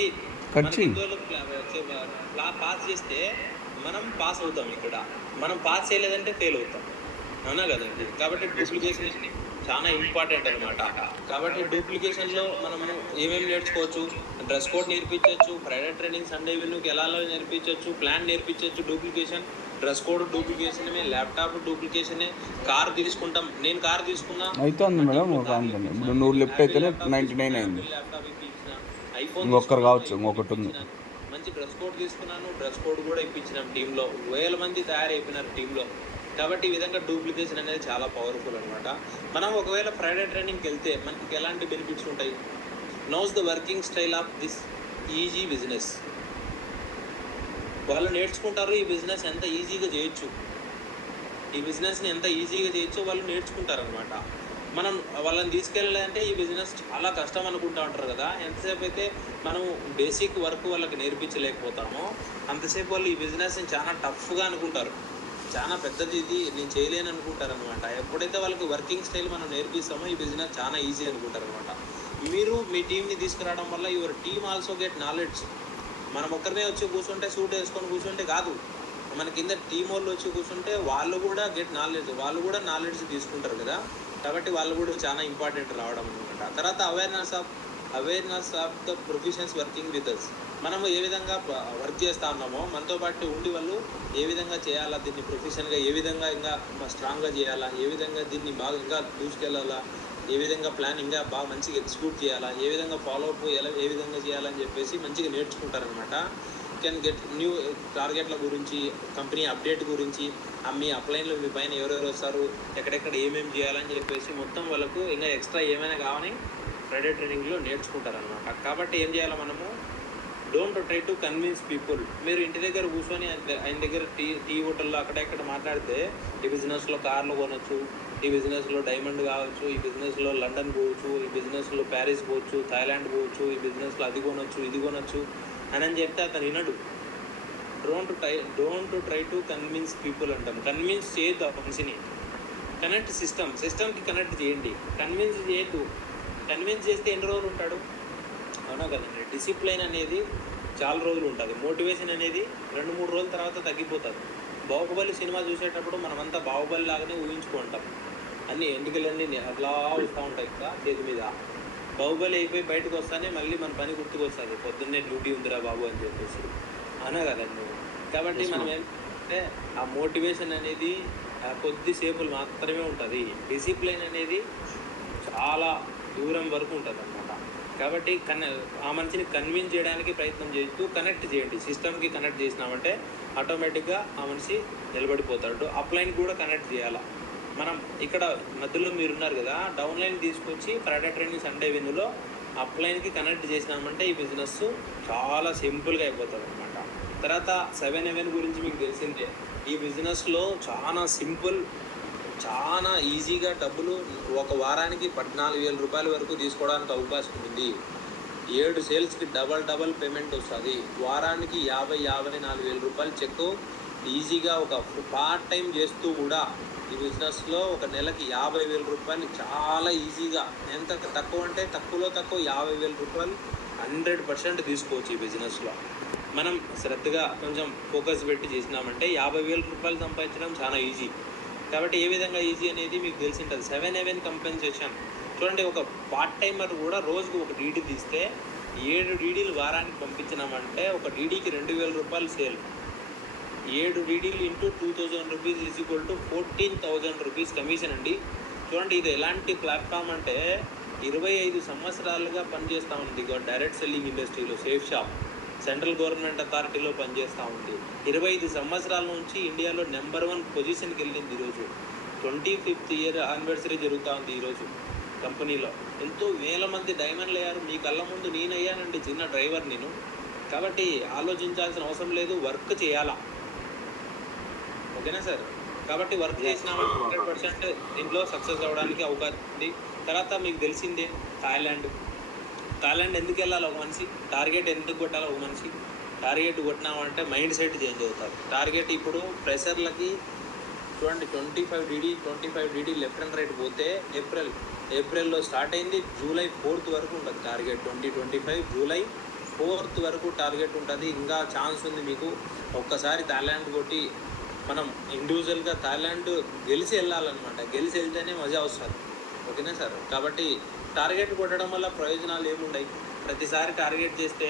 పాస్ చేస్తే మనం పాస్ అవుతాం. ఇక్కడ మనం పాస్ చేయలేదంటే ఫెయిల్ అవుతాం, అవునా కదండి? కాబట్టి డూప్లికేషన్ చాలా ఇంపార్టెంట్ అనమాట. కాబట్టి డూప్లికేషన్లో మనము ఏమేమి నేర్చుకోవచ్చు? డ్రెస్ కోడ్ నేర్పించవచ్చు, ఫ్రైడే ట్రైనింగ్, సండే వెన్యూకి ఎలా నేర్పించవచ్చు, ప్లాన్ నేర్పించవచ్చు. డూప్లికేషన్ డ్రెస్ కోడ్ డూప్లికేషనే, ల్యాప్టాప్ డూప్లికేషనే. కార్ తీసుకుంటాం, నేను కార్ తీసుకున్నా అవుతుంది మేడం. ఇప్పుడు 100 లెఫ్ట్ అయితేనే 99 అయింది. ల్యాప్టాప్ ఇప్పించిన, ఐఫోన్ ఇంకొకరు కావచ్చు, ఇంకొకటి ఉంది. మంచి డ్రెస్ కోడ్ తీసుకున్నాను, డ్రెస్ కోడ్ కూడా ఇప్పించినాం. టీంలో 1000 మంది తయారైపోయినారు టీంలో. కాబట్టి ఈ విధంగా డూప్లికేషన్ అనేది చాలా పవర్ఫుల్ అనమాట. మనం ఒకవేళ ఫ్రైడే ట్రైనింగ్కి వెళ్తే మనకి ఎలాంటి బెనిఫిట్స్ ఉంటాయి? Knows the working style of this easy business. వాళ్ళు నేర్చుకుంటారు ఈ బిజినెస్ ఎంత ఈజీగా చేయొచ్చు, ఈ బిజినెస్ని ఎంత ఈజీగా చేయొచ్చో వాళ్ళు నేర్చుకుంటారనమాట. మనం వాళ్ళని తీసుకెళ్ళాలంటే ఈ బిజినెస్ చాలా కష్టం అనుకుంటూ ఉంటారు కదా. ఎంతసేపు అయితే మనం బేసిక్ వర్క్ వాళ్ళకి నేర్పించలేకపోతామో అంతసేపు వాళ్ళు ఈ బిజినెస్ని చాలా టఫ్గా అనుకుంటారు, చాలా పెద్దది, ఇది నేను చేయలేను అనుకుంటారు అనమాట. ఎప్పుడైతే వాళ్ళకి వర్కింగ్ స్టైల్ మనం నేర్పిస్తామో ఈ బిజినెస్ చాలా ఈజీ అనుకుంటారు అనమాట. మీరు మీ టీంని తీసుకురావడం వల్ల your team also get knowledge. మనం ఒక్కరినే వచ్చి కూర్చుంటే, సూట్ వేసుకొని కూర్చుంటే కాదు, మన కింద టీం వాళ్ళు వచ్చి కూర్చుంటే వాళ్ళు కూడా గెట్ నాలెడ్జ్, వాళ్ళు కూడా నాలెడ్జ్ తీసుకుంటారు కదా. కాబట్టి వాళ్ళు కూడా చాలా ఇంపార్టెంట్ రావడం అనమాట. తర్వాత awareness of the professions working with us. మనము ఏ విధంగా వర్క్ చేస్తూ ఉన్నామో మనతో పాటు ఉండి వాళ్ళు ఏ విధంగా చేయాలా, దీన్ని ప్రొఫెషన్గా ఏ విధంగా ఇంకా స్ట్రాంగ్గా చేయాలా, ఏ విధంగా దీన్ని బాగా ఇంకా దూసుకెళ్ళాలా, ఏ విధంగా ప్లాన్ ఇంకా బాగా మంచిగా ఎగ్జిక్యూట్ చేయాలా, ఏ విధంగా ఫాలో అప్ ఏ విధంగా చేయాలని చెప్పేసి మంచిగా నేర్చుకుంటారనమాట. కెన్ గెట్ న్యూ టార్గెట్ల గురించి, కంపెనీ అప్డేట్ గురించి, మీ అప్లైన్లో మీ పైన ఎవరెవరు వస్తారు, ఎక్కడెక్కడ ఏమేమి చేయాలని చెప్పేసి మొత్తం వాళ్ళకు ఇంకా ఎక్స్ట్రా ఏమైనా కావాలని ఫ్రైడే ట్రైనింగ్లో నేర్చుకుంటారనమాట. కాబట్టి ఏం చేయాలి మనము? Don't try to convince people. మీరు ఇంటి దగ్గర కూర్చొని ఆయన దగ్గర టీ హోటల్లో అక్కడెక్కడ మాట్లాడితే ఈ బిజినెస్లో కార్లు కొనొచ్చు, ఈ బిజినెస్లో డైమండ్ కావచ్చు, ఈ బిజినెస్లో లండన్ పోవచ్చు, ఈ బిజినెస్లో ప్యారిస్ పోవచ్చు, థాయిలాండ్ పోవచ్చు, ఈ బిజినెస్లో అది కొనొచ్చు, ఇది కొనొచ్చు అని చెప్తే అతను వినడు. Don't try to convince people అంటాం. కన్విన్స్ చేయొద్దు ఆ మనిషిని. కనెక్ట్ సిస్టమ్కి కనెక్ట్ చేయండి, కన్విన్స్ చేయొద్దు. కన్విన్స్ చేస్తే ఎన్ని రోజులు ఉంటాడు, అవునా కదండి? డిసిప్లైన్ అనేది చాలా రోజులు ఉంటుంది, మోటివేషన్ అనేది 2-3 రోజుల తర్వాత తగ్గిపోతుంది. బాహుబలి సినిమా చూసేటప్పుడు మనమంతా బాహుబలి లాగానే ఊహించుకుంటాం, అన్నీ ఎంటికలన్నీ అట్లా వస్తూ ఉంటాయి కదా చేతి మీద. బాహుబలి అయిపోయి బయటకు వస్తానే మళ్ళీ మన పని గుర్తుకు వస్తుంది, పొద్దున్నే డ్యూటీ ఉందిరా బాబు అని చెప్పేసి, అవునా కదండి? కాబట్టి మనం ఏంటంటే ఆ మోటివేషన్ అనేది కొద్దిసేపులు మాత్రమే ఉంటుంది, డిసిప్లైన్ అనేది చాలా దూరం వరకు ఉంటుంది అన్నమాట. కాబట్టి ఆ మనిషిని కన్విన్స్ చేయడానికి ప్రయత్నం చేస్తూ కనెక్ట్ చేయండి. సిస్టమ్కి కనెక్ట్ చేసినామంటే ఆటోమేటిక్గా ఆ మనిషి నిలబడిపోతాడు. అప్లైన్ కూడా కనెక్ట్ చేయాలి. మనం ఇక్కడ మధ్యలో మీరున్నారు కదా, డౌన్లైన్ తీసుకొచ్చి ఫ్రైడే ట్రైనింగ్, సండే వెన్యూలో అప్లైన్కి కనెక్ట్ చేసినామంటే ఈ బిజినెస్ చాలా సింపుల్గా అయిపోతుంది అనమాట. తర్వాత 7-Eleven గురించి మీకు తెలిసిందే. ఈ బిజినెస్లో చాలా సింపుల్, చాలా ఈజీగా డబ్బులు ఒక వారానికి 14,000 రూపాయల వరకు తీసుకోవడానికి అవకాశం ఉంది. 7 సేల్స్కి డబల్ పేమెంట్ వస్తుంది. వారానికి 54,000 రూపాయలు చెక్ ఈజీగా ఒక పార్ట్ టైం చేస్తూ కూడా ఈ బిజినెస్లో ఒక నెలకి 50,000 రూపాయలు చాలా ఈజీగా, ఎంత తక్కువ అంటే తక్కువలో తక్కువ 50,000 రూపాయలు 100% తీసుకోవచ్చు ఈ బిజినెస్లో. మనం శ్రద్ధగా కొంచెం ఫోకస్ పెట్టి చేసినామంటే 50,000 రూపాయలు సంపాదించడం చాలా ఈజీ. కాబట్టి ఏ విధంగా ఈజీ అనేది మీకు తెలిసి ఉంటుంది. 7 కంపెన్సేషన్ చూడండి. ఒక పార్ట్ టైమర్ కూడా రోజుకు ఒక డీడీ తీస్తే 7 డీడీలు వారానికి పంపించినామంటే ఒక డీడీకి 2,000 రూపాయలు సేల్. 7 డీడీలు into 2,000 rupees is equal to 14,000 rupees commission అండి. చూడండి ఇది ఎలాంటి ప్లాట్ఫామ్ అంటే 25 సంవత్సరాలుగా పనిచేస్తూ ఉంది డైరెక్ట్ సెల్లింగ్ ఇండస్ట్రీలో. సేఫ్ షాప్ సెంట్రల్ గవర్నమెంట్ అథారిటీలో పనిచేస్తూ ఉంది. 25 సంవత్సరాల నుంచి ఇండియాలో నెంబర్ 1 పొజిషన్కి వెళ్ళింది. ఈరోజు 25th ఇయర్ యానివర్సరీ జరుగుతూ ఉంది ఈరోజు కంపెనీలో. ఎంతో వేల మంది డైమండ్లు అయ్యారు. మీ కళ్ళ ముందు నేనయ్యానండి, చిన్న డ్రైవర్ నేను. కాబట్టి ఆలోచించాల్సిన అవసరం లేదు, వర్క్ చేయాలా. ఓకేనా సార్? కాబట్టి వర్క్ చేసినామంటే 100% దీంట్లో సక్సెస్ అవ్వడానికి అవకాశం ఉంది. తర్వాత మీకు తెలిసిందే థాయిలాండ్ ఎందుకు వెళ్ళాలి ఒక మనిషి, టార్గెట్ ఎందుకు కొట్టాలి ఒక మనిషి. టార్గెట్ కొట్టినామంటే మైండ్ సెట్ చేంజ్ అవుతారు. టార్గెట్ ఇప్పుడు ప్రెషర్లకి చూడండి 25 డీడీ లెఫ్ట్ అండ్ రైట్ పోతే ఏప్రిల్లో స్టార్ట్ అయింది, జూలై 4th వరకు ఉంటుంది టార్గెట్. 2025 జూలై 4th వరకు టార్గెట్ ఉంటుంది. ఇంకా ఛాన్స్ ఉంది మీకు. ఒక్కసారి థాయిలాండ్ కొట్టి మనం ఇండివిజువల్గా థాయిలాండ్ గెలిచి వెళ్ళాలన్నమాట. గెలిచి వెళ్తేనే మజా వస్తుంది. ఓకేనా సార్? కాబట్టి టార్గెట్ కొట్టడం వల్ల ప్రయోజనాలు ఏముంటాయి? ప్రతిసారి టార్గెట్ చేస్తే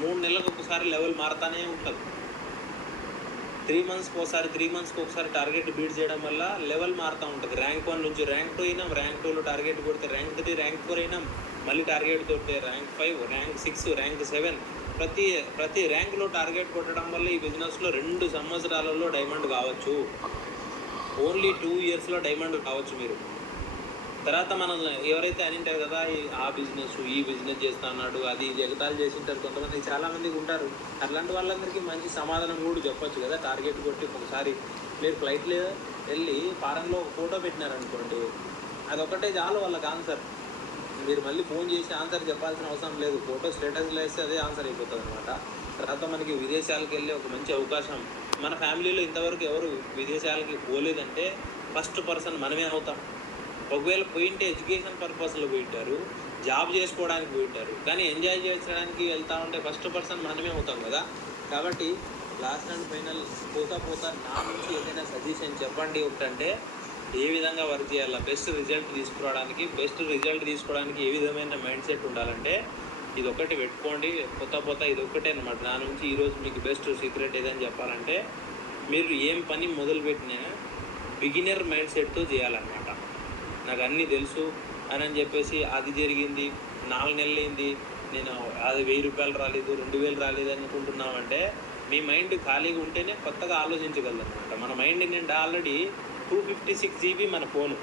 3 నెలలకు ఒకసారి లెవెల్ మారుతానే ఉంటుంది. 3 మంత్స్కి ఒకసారి టార్గెట్ బీట్ చేయడం వల్ల లెవెల్ మారుతూ ఉంటుంది. ర్యాంక్ 1 నుంచి ర్యాంక్ 2 అయినాం, ర్యాంక్ 2లో టార్గెట్ కొడితే ర్యాంక్ 3, ర్యాంక్ 4 అయినాం, మళ్ళీ టార్గెట్ కొడితే ర్యాంక్ 5, ర్యాంక్ 6, ర్యాంక్ 7. ప్రతి ర్యాంక్లో టార్గెట్ కొట్టడం వల్ల ఈ బిజినెస్లో 2 సంవత్సరాలలో డైమండ్ కావచ్చు. ఓన్లీ 2 ఇయర్స్లో డైమండ్ కావచ్చు మీరు. తర్వాత మనం ఎవరైతే అనింటారు కదా ఆ బిజినెస్ ఈ బిజినెస్ చేస్తున్నాడు అది ఎగతాలు చేసింటారు కొంతమంది, చాలామందికి ఉంటారు. అట్లాంటి వాళ్ళందరికీ మంచి సమాధానం కూడా చెప్పొచ్చు కదా. టార్గెట్ కొట్టి ఒకసారి మీరు ఫ్లైట్లో వెళ్ళి ఫారెన్లో ఒక ఫోటో పెట్టినారనుకోండి, అదొక్కటే చాలు వాళ్ళకి ఆన్సర్. మీరు మళ్ళీ ఫోన్ చేసి ఆన్సర్ చెప్పాల్సిన అవసరం లేదు. ఫోటో స్టేటస్లో వేస్తే అదే ఆన్సర్ అయిపోతుంది అనమాట. తర్వాత మనకి విదేశాలకు వెళ్ళే ఒక మంచి అవకాశం. మన ఫ్యామిలీలో ఇంతవరకు ఎవరు విదేశాలకి పోలేదంటే ఫస్ట్ పర్సన్ మనమే అవుతాం. ఒకవేళ పోయింటే ఎడ్యుకేషన్ పర్పస్లో పోయింటారు, జాబ్ చేసుకోవడానికి పోయింటారు, కానీ ఎంజాయ్ చేయడానికి వెళ్తా ఉంటే ఫస్ట్ పర్సన్ మనమే అవుతాం కదా. కాబట్టి లాస్ట్ అండ్ ఫైనల్ పోతా నా నుంచి ఏదైనా సజెషన్ చెప్పండి ఒకటంటే ఏ విధంగా వర్క్ చేయాలా, బెస్ట్ రిజల్ట్ తీసుకోవడానికి ఏ విధమైన మైండ్ సెట్ ఉండాలంటే ఇది ఒకటి పెట్టుకోండి. పోతా ఇది ఒక్కటే అనమాట. నా నుంచి ఈరోజు మీకు బెస్ట్ సీక్రెట్ ఏదని చెప్పాలంటే మీరు ఏం పని మొదలుపెట్టినా బిగినర్ మైండ్ సెట్తో చేయాలన్నమాట. నాకు అన్నీ తెలుసు అని చెప్పేసి అది జరిగింది 4 నెలలు అయింది నేను అది 1000 రూపాయలు రాలేదు 2000 రాలేదు అనుకుంటున్నామంటే మీ మైండ్ ఖాళీగా ఉంటేనే కొత్తగా ఆలోచించగలదు అనమాట. మన మైండ్ నిండా ఆల్రెడీ 256 GB మన ఫోను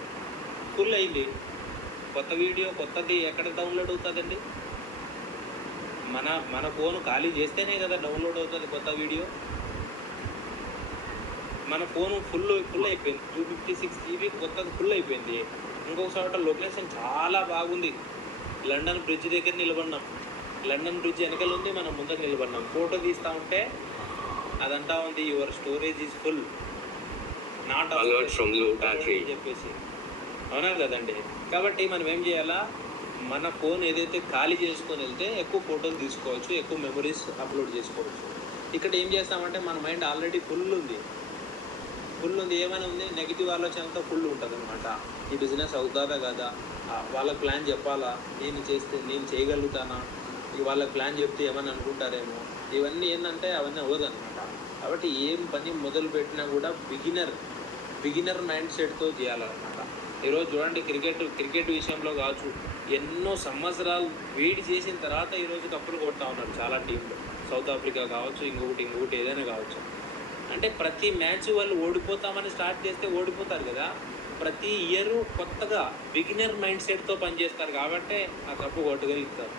ఫుల్ అయింది. కొత్త వీడియో కొత్తది ఎక్కడ డౌన్లోడ్ అవుతుందండి? మన ఫోను ఖాళీ చేస్తేనే కదా డౌన్లోడ్ అవుతుంది కొత్త వీడియో. మన ఫోను ఫుల్ అయిపోయింది, 256 GB కొత్తది ఫుల్ అయిపోయింది. ఇంకొక చోట లొకేషన్ చాలా బాగుంది, లండన్ బ్రిడ్జ్ దగ్గర నిలబడినాం. లండన్ బ్రిడ్జ్ వెనకాల ఉంది, మనం ముందర నిలబడినాం. ఫోటో తీస్తూ ఉంటే అదంతా ఉంది your storage is full not చెప్పేసి. అవునా కదండి? కాబట్టి మనం ఏం చేయాలా, మన ఫోన్ ఏదైతే ఖాళీ చేసుకొని వెళ్తే ఎక్కువ ఫోటోలు తీసుకోవచ్చు, ఎక్కువ మెమరీస్ అప్లోడ్ చేసుకోవచ్చు. ఇక్కడ ఏం చేస్తామంటే మన మైండ్ ఆల్రెడీ ఫుల్ ఉంది. ఏమైనా ఉంది నెగిటివ్ ఆలోచనతో ఫుల్ ఉంటుంది అనమాట. ఈ బిజినెస్ అవుతుందా కదా, వాళ్ళకి ప్లాన్ చెప్పాలా, నేను చేయగలుగుతానా, వాళ్ళకి ప్లాన్ చెప్తే ఏమని అనుకుంటారేమో, ఇవన్నీ ఏంటంటే అవన్నీ అవ్వదన్నమాట. కాబట్టి ఏం పని మొదలు పెట్టినా కూడా బిగినర్ మైండ్ సెట్తో చేయాలన్నమాట. ఈరోజు చూడండి క్రికెట్ విషయంలో కావచ్చు, ఎన్నో సంవత్సరాలు వెయిట్ చేసిన తర్వాత ఈరోజు కప్పులు కొడతా ఉన్నారు చాలా టీంలు. సౌత్ ఆఫ్రికా కావచ్చు, ఇంకొకటి ఏదైనా కావచ్చు. అంటే ప్రతి మ్యాచ్ వాళ్ళు ఓడిపోతామని స్టార్ట్ చేస్తే ఓడిపోతారు కదా. ప్రతి ఇయర్ కొత్తగా బిగినర్ మైండ్ సెట్తో పనిచేస్తారు కాబట్టి ఆ కప్పు కొట్టగలుగుతారు.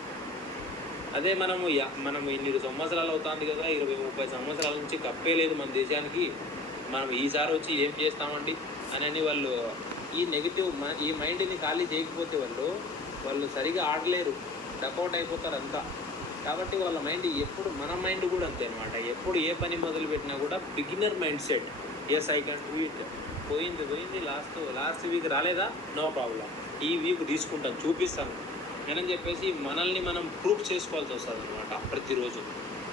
అదే మనం ఇన్ని సంవత్సరాలు అవుతుంది కదా, 20-30 సంవత్సరాల నుంచి కప్పే లేదు మన దేశానికి, మనం ఈసారి వచ్చి ఏం చేస్తామండి అని వాళ్ళు ఈ మైండ్ని ఖాళీ చేయకపోతే వాళ్ళు సరిగా ఆడలేరు, డకౌట్ అయిపోతారు అంతా. కాబట్టి వాళ్ళ మైండ్ ఎప్పుడు, మన మైండ్ కూడా అంతే అనమాట. ఎప్పుడు ఏ పని మొదలు పెట్టినా కూడా beginner mind set. Yes I can do it. పోయింది లాస్ట్ వీక్ రాలేదా, నో ప్రాబ్లం, ఈ వీక్ తీసుకుంటాను, చూపిస్తాను అని చెప్పేసి మనల్ని మనం ప్రూఫ్ చేసుకోవాల్సి వస్తుంది అనమాట ప్రతిరోజు.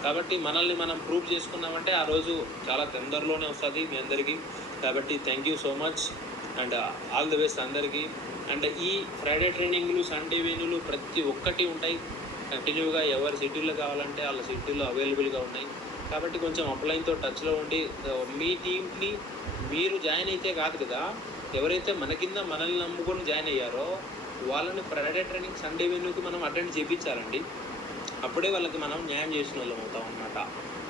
కాబట్టి మనల్ని మనం ప్రూవ్ చేసుకున్నామంటే ఆ రోజు చాలా తొందరలోనే వస్తుంది మీ అందరికీ. కాబట్టి thank you so much and all the best అందరికీ. అండ్ ఈ ఫ్రైడే ట్రైనింగ్లు, సండే వేనులు ప్రతి ఒక్కటి ఉంటాయి కంటిన్యూగా. ఎవరి సిటీలో కావాలంటే వాళ్ళ సిటీలో అవైలబుల్గా ఉన్నాయి. కాబట్టి కొంచెం అప్లైన్తో టచ్లో ఉండి మీ టీంని మీరు జాయిన్ అయితే కాదు కదా, ఎవరైతే మన కింద మనల్ని నమ్ముకొని జాయిన్ అయ్యారో వాళ్ళని ఫ్రైడే ట్రైనింగ్, సండే వెన్యూకి మనం అటెండ్ చేయించాలండి. అప్పుడే వాళ్ళకి మనం న్యాయం చేసిన వాళ్ళం అవుతాం అన్నమాట.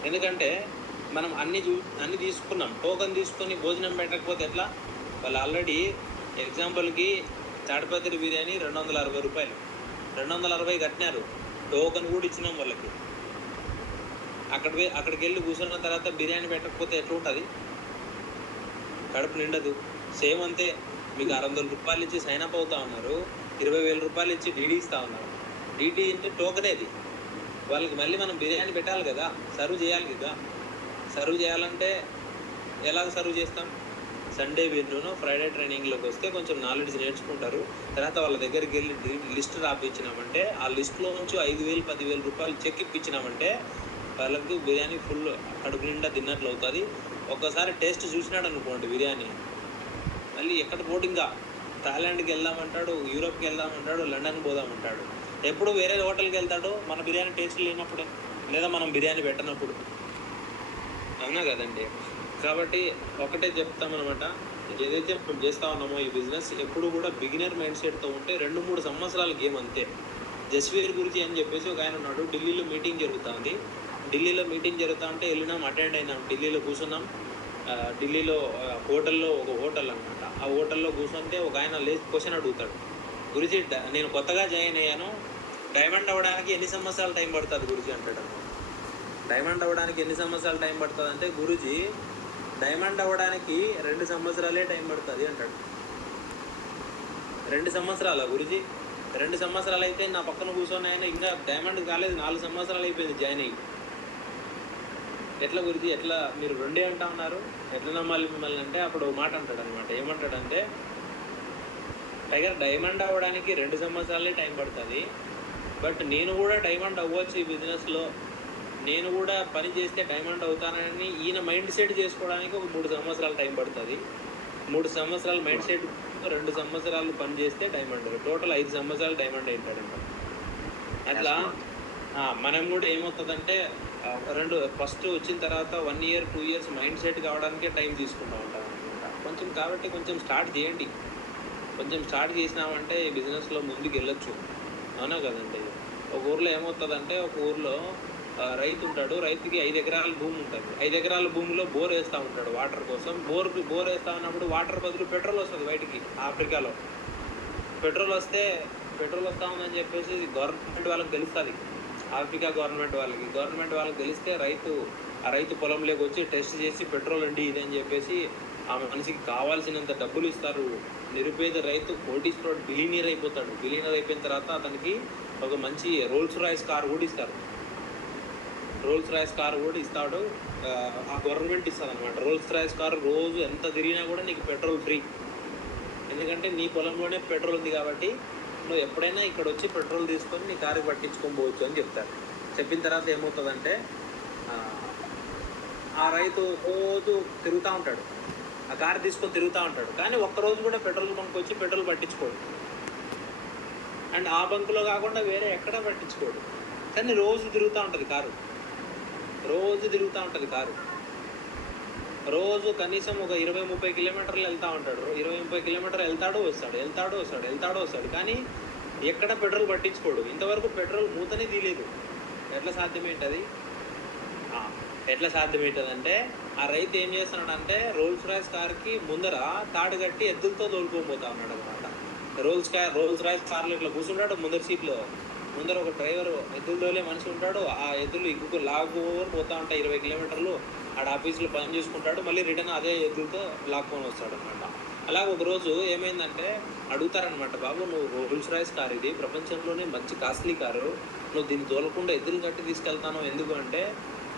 ఎందుకంటే మనం అన్ని తీసుకున్నాం, టోకన్ తీసుకొని భోజనం పెట్టకపోతే ఎట్లా? వాళ్ళు ఆల్రెడీ ఎగ్జాంపుల్కి తాడిపత్రి బిర్యానీ 260 రూపాయలు, 260 కట్టినారు, టోకన్ కూడా ఇచ్చినాం వాళ్ళకి. అక్కడికి వెళ్ళి కూర్చున్న తర్వాత బిర్యానీ పెట్టకపోతే ఎట్లా ఉంటుంది? కడుపు నిండదు. సేమ్ అంతే, మీకు 600 రూపాయలు ఇచ్చి సైన్ అప్ అవుతా ఉన్నారు, 20,000 రూపాయలు ఇచ్చి డీడీ ఇస్తూ ఉన్నారు. డీడీ అంటే టోకనేది. వాళ్ళకి మళ్ళీ మనం బిర్యానీ పెట్టాలి కదా, సర్వ్ చేయాలి కదా. సర్వ్ చేయాలంటే ఎలా సర్వ్ చేస్తాం? సండే వీళ్ళను ఫ్రైడే ట్రైనింగ్లోకి వస్తే కొంచెం నాలెడ్జ్ నేర్చుకుంటారు. తర్వాత వాళ్ళ దగ్గరికి వెళ్ళి లిస్ట్ రాపిచ్చినామంటే ఆ లిస్ట్లో నుంచి 5,000, 10,000 రూపాయలు చెక్ ఇప్పించినామంటే వాళ్ళకి బిర్యానీ ఫుల్ కడుపు నిండా తిన్నట్లు అవుతుంది. ఒక్కసారి టేస్ట్ చూసినాడు అనుకోండి బిర్యానీ, మళ్ళీ ఎక్కడ పోటీగా థాయిలాండ్కి వెళ్దామంటాడు, యూరోప్కి వెళ్దామంటాడు, లండన్కి పోదామంటాడు. ఎప్పుడు వేరే హోటల్కి వెళ్తాడో మన బిర్యానీ టేస్ట్ లేనప్పుడే, లేదా మనం బిర్యానీ పెట్టనప్పుడు. అవునా కదండి? కాబట్టి ఒకటే చెప్తామన్నమాట, ఏదైతే మనం చేస్తూ ఉన్నామో ఈ బిజినెస్ ఎప్పుడు కూడా బిగినర్ మైండ్ సెట్తో ఉంటే 2-3 సంవత్సరాల గేమ్ అంతే. జస్వీర్ గురించి అని చెప్పేసి ఒక ఆయన ఉన్నాడు, ఢిల్లీలో మీటింగ్ జరుగుతుంది. ఢిల్లీలో మీటింగ్ జరుగుతూ ఉంటే వెళ్ళినాం, అటెండ్ అయినాం, ఢిల్లీలో కూర్చున్నాం. ఢిల్లీలో హోటల్లో, ఒక హోటల్ అనమాట, ఆ హోటల్లో కూర్చుంటే ఒక ఆయన లేచి క్వశ్చన్ అడుగుతాడు, గురుజీ నేను కొత్తగా జాయిన్ అయ్యాను, డైమండ్ అవ్వడానికి ఎన్ని సంవత్సరాలు టైం పడుతుంది గురుజీ అంటాడు. డైమండ్ అవ్వడానికి ఎన్ని సంవత్సరాలు టైం పడుతుంది అంటే, గురుజీ డైమండ్ అవ్వడానికి 2 సంవత్సరాలే టైం పడుతుంది అంటాడు. 2 సంవత్సరాలా గురుజీ? 2 సంవత్సరాలు అయితే నా పక్కన కూర్చొని ఆయన ఇంకా డైమండ్ కాలేదు, 4 సంవత్సరాలు అయిపోయింది జాయిన్ అయ్యి. ఎట్లా గురుజీ, ఎట్లా మీరు 2 అంటా ఉన్నారు, ఎట్లా నమ్మాలి మిమ్మల్ని అంటే అప్పుడు మాట అంటాడు అనమాట. ఏమంటాడంటే, టైగర్ డైమండ్ అవ్వడానికి 2 సంవత్సరాలే టైం పడుతుంది, బట్ నేను కూడా డైమండ్ అవ్వచ్చు ఈ బిజినెస్లో, నేను కూడా పని చేస్తే డైమండ్ అవుతానని ఈయన మైండ్ సెట్ చేసుకోవడానికి ఒక 3 సంవత్సరాలు టైం పడుతుంది. 3 సంవత్సరాలు మైండ్ సెట్, 2 సంవత్సరాలు పని చేస్తే డైమండ్, టోటల్ 5 సంవత్సరాలు డైమండ్ అవుతాడంట. అట్లా మనం కూడా ఏమవుతుందంటే ఫస్ట్ వచ్చిన తర్వాత 1 year 2 years మైండ్ సెట్ కావడానికే టైం తీసుకుంటూ ఉంటాం అనమాట. కాబట్టి కొంచెం స్టార్ట్ చేయండి. కొంచెం స్టార్ట్ చేసినామంటే ఈ బిజినెస్లో ముందుకు వెళ్ళొచ్చు. అవునా కదండి? ఒక ఊర్లో ఏమవుతుందంటే, ఒక ఊర్లో రైతు ఉంటాడు, రైతుకి 5 ఎకరాల భూమి ఉంటుంది. 5 ఎకరాల భూమిలో బోర్ వేస్తూ ఉంటాడు వాటర్ కోసం. బోర్ వేస్తూ ఉన్నప్పుడు వాటర్ బదులు పెట్రోల్ వస్తుంది బయటికి. ఆఫ్రికాలో పెట్రోల్ వస్తూ ఉందని చెప్పేసి గవర్నమెంట్ వాళ్ళకి తెలుస్తుంది. ఆఫ్రికా గవర్నమెంట్ వాళ్ళకి తెలిస్తే ఆ రైతు పొలంలోకి వచ్చి టెస్ట్ చేసి పెట్రోల్ అండి ఇది అని చెప్పేసి ఆ మనిషికి కావాల్సినంత డబ్బులు ఇస్తారు. నిరుపేద రైతు కోటీశ్వరుడు, బిలియనీర్ అయిపోతాడు. బిలియనీర్ అయిపోయిన తర్వాత అతనికి ఒక మంచి రోల్స్ రాయ్స్ కార్ కూడా ఇస్తారు. ఇస్తాడు, ఆ గవర్నమెంట్ ఇస్తుంది అనమాట. రోల్స్ రాయ్స్ కారు రోజు ఎంత తిరిగినా కూడా నీకు పెట్రోల్ ఫ్రీ. ఎందుకంటే నీ పొలంలోనే పెట్రోల్ ఉంది కాబట్టి నువ్వు ఎప్పుడైనా ఇక్కడ వచ్చి పెట్రోల్ తీసుకొని నీ కారుకి పట్టించుకొని పోవచ్చు అని చెప్తారు. చెప్పిన తర్వాత ఏమవుతుందంటే, ఆ రైతు రోజు తిరుగుతూ ఉంటాడు, ఆ కారు తీసుకొని తిరుగుతూ ఉంటాడు, కానీ ఒక్కరోజు కూడా పెట్రోల్ బంక్ వచ్చి పెట్రోల్ పట్టించుకోడు. అండ్ ఆ బంకులో కాకుండా వేరే ఎక్కడా పట్టించుకోడు, కానీ రోజు తిరుగుతూ ఉంటుంది కారు. రోజు కనీసం ఒక 20-30 కిలోమీటర్లు వెళ్తూ ఉంటాడు. 20-30 కిలోమీటర్లు వెళ్తాడు వస్తాడు, కానీ ఎక్కడ పెట్రోల్ పట్టించుకోడు. ఇంతవరకు పెట్రోల్ మూతనే తీయలేదు. ఎట్లా సాధ్యమేంటది అంటే, ఆ రైతు ఏం చేస్తున్నాడంటే, రోల్స్ రాయ్స్ కార్కి ముందర తాడు కట్టి ఎద్దులతో తోలుకోబోతా ఉన్నాడు అనమాట. రోల్స్ రాయ్స్ కార్లో ఇట్లా కూర్చుంటాడు, ముందర సీట్లో ముందర ఒక డ్రైవర్ ఎద్దులతోలే మనిషి ఉంటాడు. ఆ ఎద్దులు ఇంకొక లాగుకొని పోతా ఉంటాయి 20 కిలోమీటర్లు. ఆడ ఆఫీస్లో పని చేసుకుంటాడు, మళ్ళీ రిటర్న్ అదే ఎద్దులతో లాక్కొని వస్తాడు అనమాట. అలాగే ఒకరోజు ఏమైందంటే అడుగుతారనమాట, బాబు నువ్వు రోల్స్ రాయ్స్ కార్ ఇది ప్రపంచంలోనే మంచి కాస్ట్లీ కారు, నువ్వు దీన్ని తోలకుండా ఎద్దులు కట్టి తీసుకెళ్తాను ఎందుకు అంటే,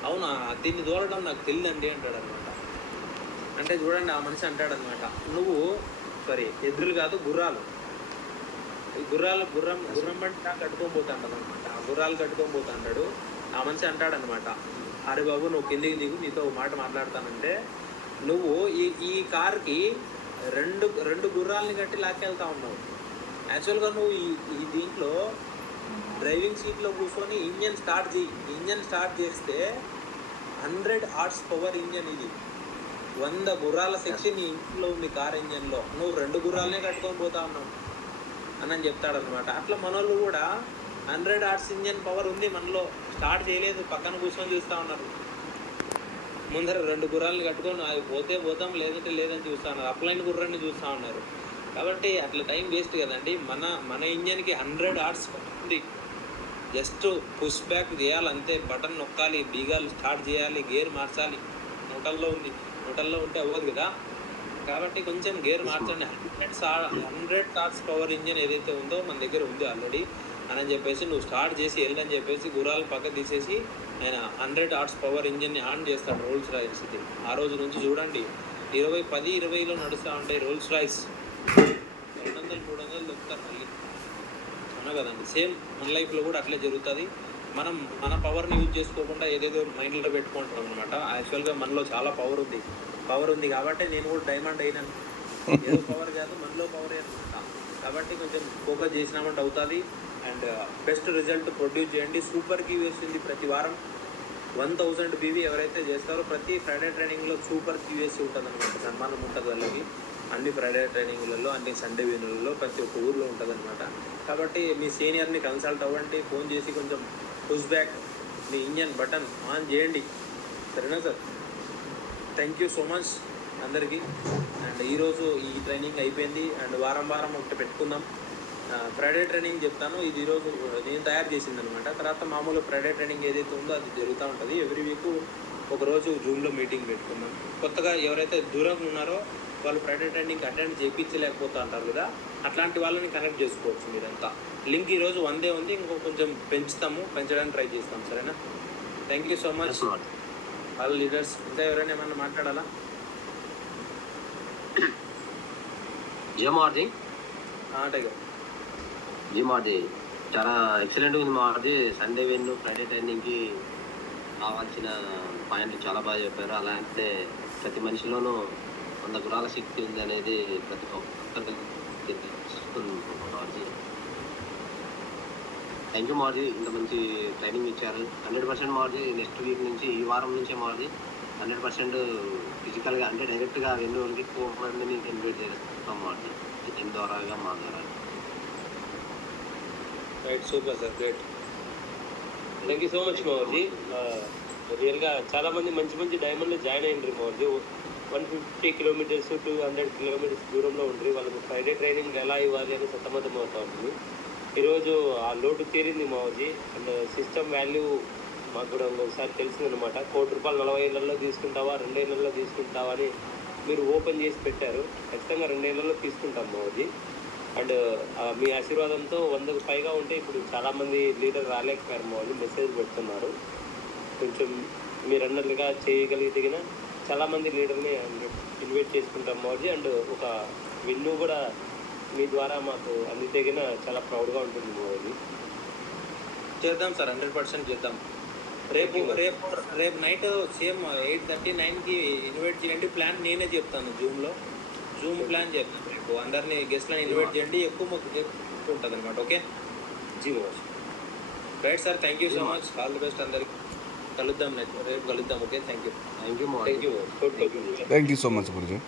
అవునా దీన్ని తోలడం నాకు తెలియదండి అంటాడు అనమాట. అంటే చూడండి, ఆ మనిషి అంటాడనమాట, ఎద్దులు కాదు గుర్రం బండి కట్టుకొని పోతాడు అనమాట. ఆ గుర్రాలు కట్టుకొని పోతాడు. ఆ మనిషి అంటాడనమాట, అరే బాబు నువ్వు కిందికి దిగు, నీతో ఒక మాట మాట్లాడతానంటే, నువ్వు ఈ కార్కి రెండు గుర్రాలని కట్టి లాక్కెళ్తా ఉన్నావు. యాక్చువల్గా నువ్వు ఈ దీంట్లో డ్రైవింగ్ సీట్లో కూర్చొని ఇంజన్ స్టార్ట్ చేయి. ఇంజన్ స్టార్ట్ చేస్తే 100 హార్స్ పవర్ ఇంజన్ ఇది, 100 గుర్రాల సెక్షన్ నీ ఇంట్లో ఉంది కార్ ఇంజన్లో. నువ్వు 2 గుర్రాలనే కట్టుకొని పోతా ఉన్నావు అని చెప్తాడనమాట. అట్లా మనోళ్ళు కూడా 100 హార్స్ ఇంజన్ పవర్ ఉంది మనలో, స్టార్ట్ చేయలేదు, పక్కన కూర్చొని చూస్తూ ఉన్నారు. ముందర 2 గుర్రాలను కట్టుకొని అవి పోతే పోతాం లేదంటే లేదని చూస్తూ ఉన్నారు. అప్లైన్ గుర్రాన్ని చూస్తూ ఉన్నారు. కాబట్టి అట్లా టైం వేస్ట్ కదండి. మన ఇంజన్కి 100 హార్స్ ఉంది. జస్ట్ పుష్ బ్యాక్ చేయాలి అంతే, బటన్ నొక్కాలి, బీగాలు స్టార్ట్ చేయాలి, గేర్ మార్చాలి. న్యూట్రల్లో ఉంటే అవ్వదు కదా. కాబట్టి కొంచెం గేర్ మార్చండి. 100 హార్స్ పవర్ ఇంజన్ ఏదైతే ఉందో మన దగ్గర ఉంది ఆల్రెడీ అని చెప్పేసి నువ్వు స్టార్ట్ చేసి వెళ్ళని చెప్పేసి గుర్రాలు పక్క తీసేసి ఆయన 100 హార్స్ పవర్ ఇంజన్ని ఆన్ చేస్తాడు రోల్స్ రాయిస్. ఆ రోజు నుంచి చూడండి 10-20లో నడుస్తూ ఉంటాయి రోల్స్ రాయిస్. 200-300 దొరుకుతారు మళ్ళీ, అవునా కదండి. సేమ్ మన లైఫ్లో కూడా అట్లే జరుగుతుంది. మనం మన పవర్ని యూజ్ చేసుకోకుండా ఏదేదో మైండ్లో పెట్టుకుంటాం అనమాట. యాక్చువల్గా మనలో చాలా పవర్ ఉంది కాబట్టి నేను కూడా డైమండ్ అయినాను. ఏదో పవర్ కాదు, మనలో పవర్ అనమాట. కాబట్టి కొంచెం ఫోకస్ చేసినామంటే అవుతుంది. అండ్ బెస్ట్ రిజల్ట్ ప్రొడ్యూస్ చేయండి. సూపర్ కీ వేస్తుంది ప్రతి వారం 1000 బీవీ ఎవరైతే చేస్తారో ప్రతి ఫ్రైడే ట్రైనింగ్లో సూపర్ కీ వేసి ఉంటుంది అనమాట. సన్మానం ఉంటుంది వాళ్ళకి. అన్ని ఫ్రైడే ట్రైనింగ్లలో, అన్ని సండే వీనులలో, ప్రతి ఒక్క ఊర్లో ఉంటుంది అనమాట. కాబట్టి మీ సీనియర్ని కన్సల్ట్ అవ్వండి, ఫోన్ చేసి కొంచెం push back me engine button on చేయండి. సరేనా sir? Thank you so much అందరికీ. అండ్ ఈరోజు ఈ ట్రైనింగ్ అయిపోయింది. అండ్ వారం ఒకటి పెట్టుకుందాం. ఫ్రైడే ట్రైనింగ్ చెప్తాను. ఇది ఈరోజు నేను తయారు చేసింది అనమాట. తర్వాత మామూలు ఫ్రైడే ట్రైనింగ్ ఏదైతే ఉందో అది జరుగుతూ ఉంటుంది. ఎవ్రీ వీక్ ఒకరోజు జూమ్లో మీటింగ్ పెట్టుకుందాం. కొత్తగా ఎవరైతే దూరంగా ఉన్నారో వాళ్ళు ఫ్రైడే ట్రైనింగ్ అటెండ్ చేయించలేకపోతా అంటారు కదా, అట్లాంటి వాళ్ళని కనెక్ట్ చేసుకోవచ్చు మీరంతా. లింక్ ఈరోజు 100 ఉంది, ఇంకో కొంచెం పెంచడానికి ట్రై చేస్తాం. సరేనా? Thank you so much all leaders. ఇంకా ఎవరైనా ఏమన్నా మాట్లాడాలా? జీ మాది చాలా ఎక్సలెంట్గా ఉంది. మాది సండే వెన్ను ఫ్రైడే ట్రైనింగ్కి కావాల్సిన పాయింట్లు చాలా బాగా చెప్పారు. అలాంటి ప్రతి మనిషిలోనూ 100 గురాల శక్తి ఉంది అనేది ప్రతి ఒక్కరికి తెలుస్తుంది. థ్యాంక్ యూ మార్జీ, ఇంత మంచి ట్రైనింగ్ ఇచ్చారు. 100% మార్జీ నెక్స్ట్ వీక్ నుంచి, ఈ వారం నుంచే మార్జీ 100% ఫిజికల్గా అంటే డైరెక్ట్గా వెన్నుకి 4 మందిని ఇన్వైట్ చేస్తాం మార్జీ, దీని ద్వారాగా మా ద్వారా. Right, super sir, great. Thank you so much Mohar ji. రియల్గా చాలా మంది మంచి డైమండ్లో జాయిన్ అయ్యిండ్రు మోహర్జీ. 150 కిలోమీటర్స్ 200 కిలోమీటర్స్ దూరంలో ఉంటుంది. వాళ్ళకి ఫ్రైడే ట్రైనింగ్ ఎలా ఇవ్వాలి అని సతమతం అవుతా ఉంటుంది. ఈరోజు ఆ లోటు తీరింది మోహర్జీ. అండ్ సిస్టమ్ వాల్యూ మాకు కూడా ఒకసారి తెలిసిందనమాట. ₹1,00,00,000 40 ఏళ్లలో తీసుకుంటావా, 2 ఏళ్లలో తీసుకుంటావా అని మీరు ఓపెన్ చేసి పెట్టారు. ఖచ్చితంగా 2 ఏళ్లలో తీసుకుంటాం మోహర్జీ. అండ్ మీ ఆశీర్వాదంతో 100కు పైగా ఉంటే ఇప్పుడు చాలామంది లీడర్ రాలేకపోయారు మోహర్జీ, మెసేజ్ పెడుతున్నారు. కొంచెం మీరు అన్నట్లుగా చేయగలిగితే చాలామంది లీడర్ని ఇన్వైట్ చేసుకుంటాం మోహర్జీ. అండ్ ఒక విన్ను కూడా మీ ద్వారా మాకు అందితే చాలా ప్రౌడ్గా ఉంటుంది మోహర్జీ. చేద్దాం సార్, 100% చేద్దాం. రేపు నైట్ సేమ్ 8:30-9కి ఇన్వైట్ చేయండి. ప్లాన్ నేనే చెప్తాను జూమ్ ప్లాన్ చెప్తాను. రేపు అందరినీ గెస్ట్లను ఇన్వైట్ చేయండి, ఎక్కువ ఉంటుంది అనమాట. Okay ji Mohar ji. Right sir, thank you so much, all the best అందరికి. కలుద్దాం, రేపు కలుద్దాం. Okay, thank you. Thank you thank you. Thank you so much Guruji.